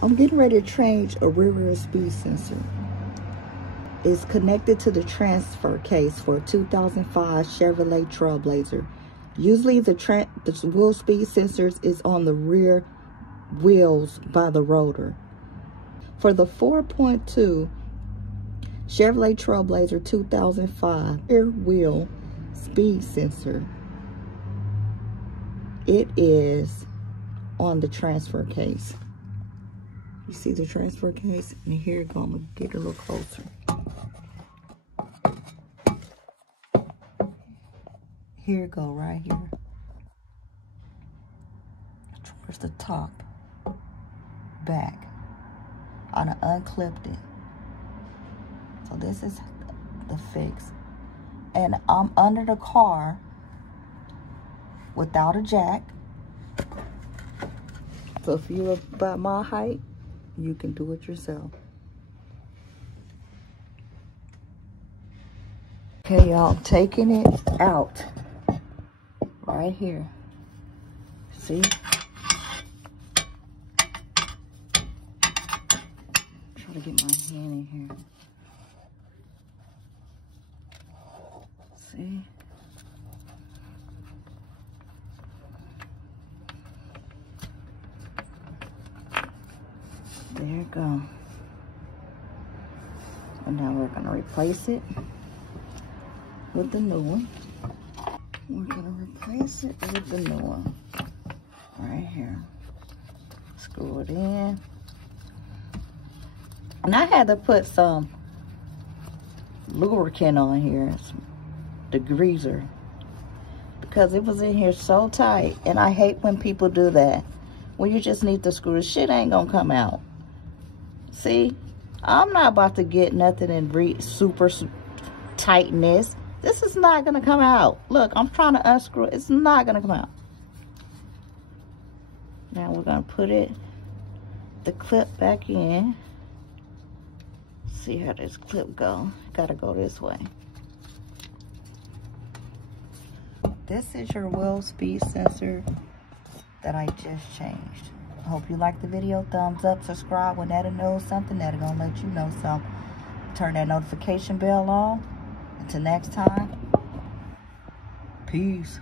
I'm getting ready to change a rear speed sensor. It's connected to the transfer case for a 2005 Chevrolet Trailblazer. Usually the wheel speed sensors is on the rear wheels by the rotor. For the 4.2 Chevrolet Trailblazer 2005 rear wheel speed sensor, it is on the transfer case. You see the transfer case? And here you go, I'm gonna get a little closer. Here you go, right here. Towards the top, back. I done unclipped it. So this is the fix. And I'm under the car without a jack. So if you're about my height, you can do it yourself. Okay, y'all, taking it out right here. See? Try to get my hand in here. See? There you go. So now we're gonna replace it with the new one. We're gonna replace it with the new one. Right here. Screw it in. And I had to put some lubricant on here, the greaser, because it was in here so tight. And I hate when people do that. When you just need to screw, the shit ain't gonna come out. See, I'm not about to get nothing in super tightness. This is not gonna come out. Look, I'm trying to unscrew it. It's not gonna come out. Now we're gonna put the clip back in. See how this clip go. Gotta go this way. This is your wheel speed sensor that I just changed. I hope you liked the video. Thumbs up, subscribe when that'll know something. That'll gonna let you know something. Turn that notification bell on. Until next time, peace.